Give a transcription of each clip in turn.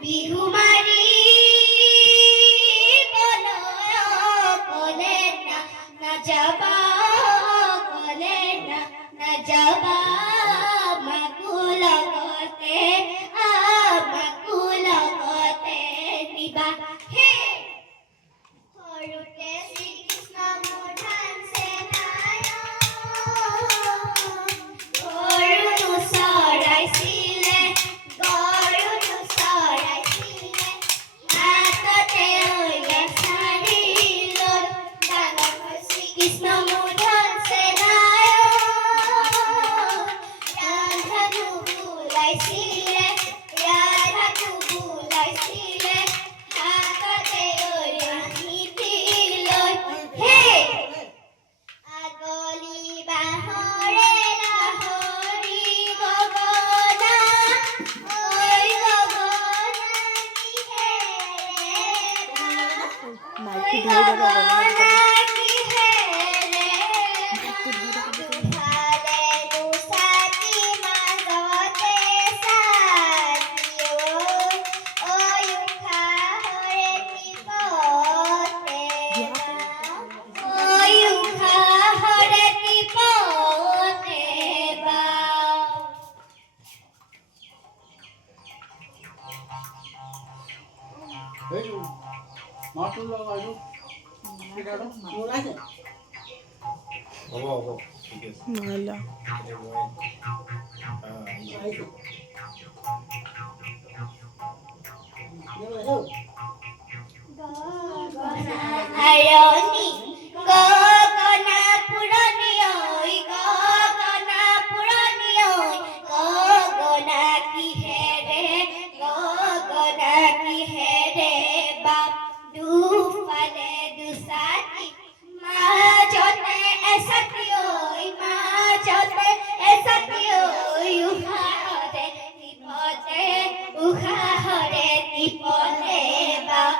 বিহু মাৰি কলে নাযাবা কলে নাযাবা মাকো লগতে আমাকো লগতে নিবা হে সৰুতে শ্ৰীকৃষ্ণ মোৰ ধানছে গৰু চৰাইছিলে হাততে ঐলে চাৰি লৈ ডাঙৰ শ্ৰীকৃষ্ণ মোৰ ধানছে ৰাধাকো বোলাইছিলে হাততে ঐলে নিতি লৈ হে আগলি বাহৰে লাহৰি গগনা ঐ গগনা কিহেৰে দুফালে দুচাকি মাজতে চাকি ঐ উশাহৰে টিপতে ঐ উশাহৰে টিপতে মাছটো লগাইছো ওলাইছে হ'ব হ'ব ঠিক আছে নহ'লে আইৰণি গগনা পুৰণি ঐ গগনা পুৰণি ঐ গগনা কিহেৰে বাপ দুফালে দুচাকি মাজতে এচাকি ঐ মাজতে এচাকি ঐ উশাহৰে টিপতে বাপ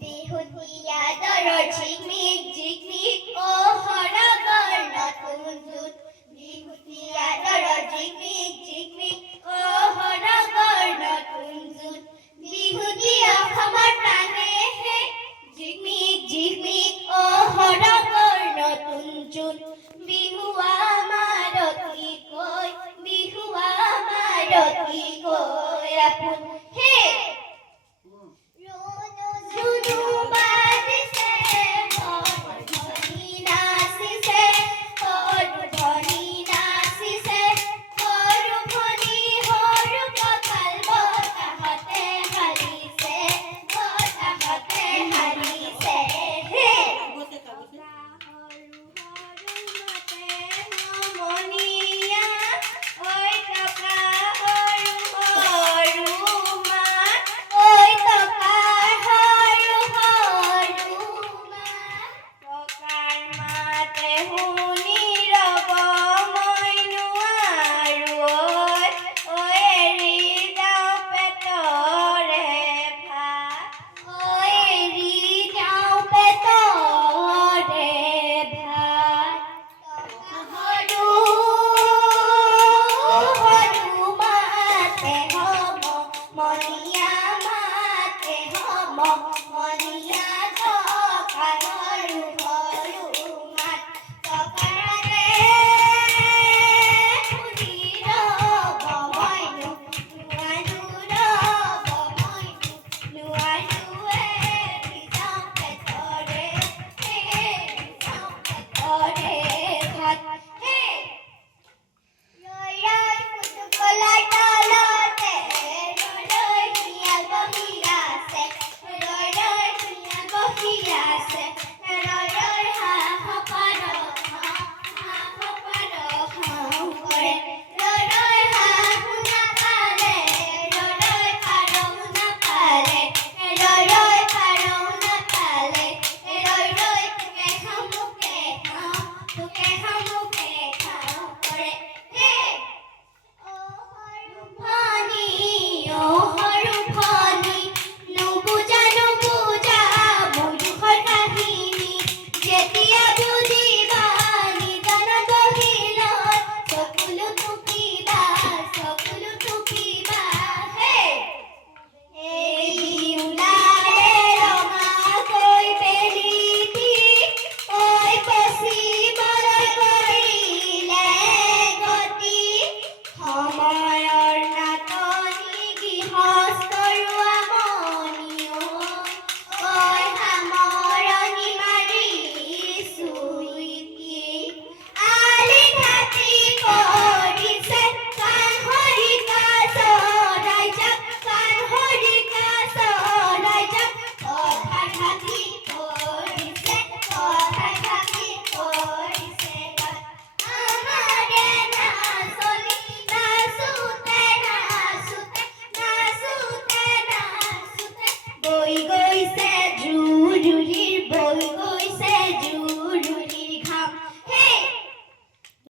বিহুতীয়া দৰৰ ঝিকমিক ঝিকমিক সৰগৰ নতুন জোত বিহুতীয়া দৰৰ ঝিকমিক ঝিকমিক সৰগৰ নতুন জোত বিহুতী অসমৰ প্ৰাণেহে ঝিকমিক ঝিকমিক সৰগৰ নতুন জোত বিহু আমাৰ অতিকৈ আপোন হে জুনু বাজিছে ধনী নাচিছে সৰু ধনী নাচিছে সৰু ভনী সৰু কঁকাল বতাহতে হালিছে হে নমনীয়া ঐ টকা Monia